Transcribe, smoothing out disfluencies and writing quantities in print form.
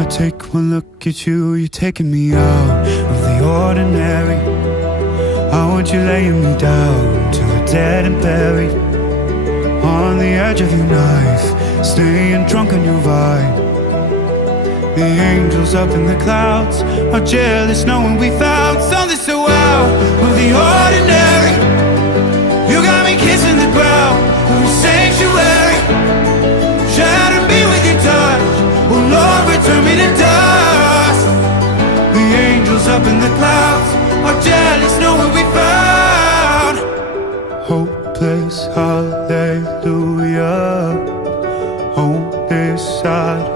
I take one look at you, you're taking me out of the ordinary. I want you laying me down till we're dead and buried, on the edge of your knife, staying drunk on your vine. The angels up in the clouds are jealous knowing we found something so out of the ordinary. You got me kissing the ground of a sanctuary, shatter me with your touch, oh Lord, return me to dust. The angels up in the clouds are jealous knowing we found hopeless hallelujah on this side.